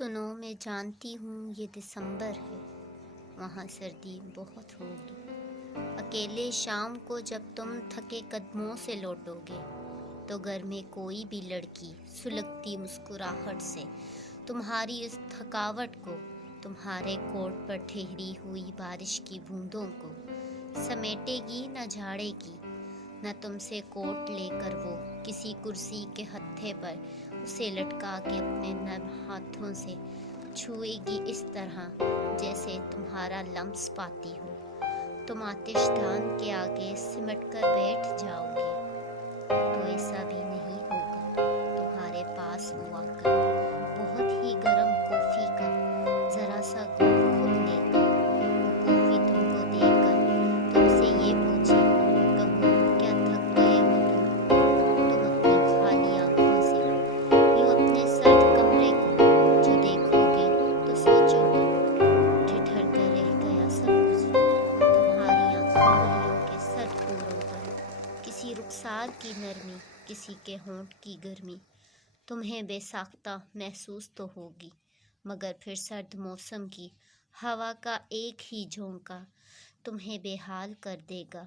سنو میں جانتی ہوں یہ دسمبر ہے، وہاں سردی بہت ہوگی۔ اکیلے شام کو جب تم تھکے قدموں سے لوٹو گے تو گھر میں کوئی بھی لڑکی سلگتی مسکراہٹ سے تمہاری اس تھکاوٹ کو، تمہارے کوٹ پر ٹھہری ہوئی بارش کی بوندوں کو سمیٹے گی، نہ جھاڑے گی، نہ تم سے کوٹ لے کر وہ کسی کرسی کے ہتھے پر اسے لٹکا کے اپنے نرم ہاتھوں سے چھوئے گی اس طرح جیسے تمہارا لمس پاتی ہو۔ تم آتش دان کے آگے سمٹ کر بیٹھ جاؤ گے تو ایسا بھی نہیں ہوگا۔ تمہارے پاس وہ آ کر بہت ہی گرم کافی کا ذرا سا گھونٹ خود لے کر، وہ کافی تم کو دے کر تم سے یہ پوچھے، کہوں کیا تھک گئے ہو تم اپنی خالی آنکھوں سے یوں اپنے سرد کمرے کو جو دیکھو گے تو سوچو گے ٹھٹھر کر رہ گیا سب کچھ تمہاری انگلیوں کے سرد پوروں پر، کسی رخسار کی نرمی، کسی کے ہونٹ کی گرمی تمہیں بے ساختہ محسوس تو ہوگی، مگر پھر سرد موسم کی ہوا کا ایک ہی جھونکا تمہیں بے حال کر دے گا۔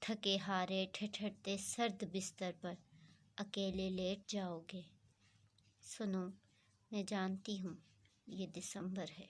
تھکے ہارے ٹھٹھرتے سرد بستر پر اکیلے لیٹ جاؤ گے۔ سنو میں جانتی ہوں یہ دسمبر ہے۔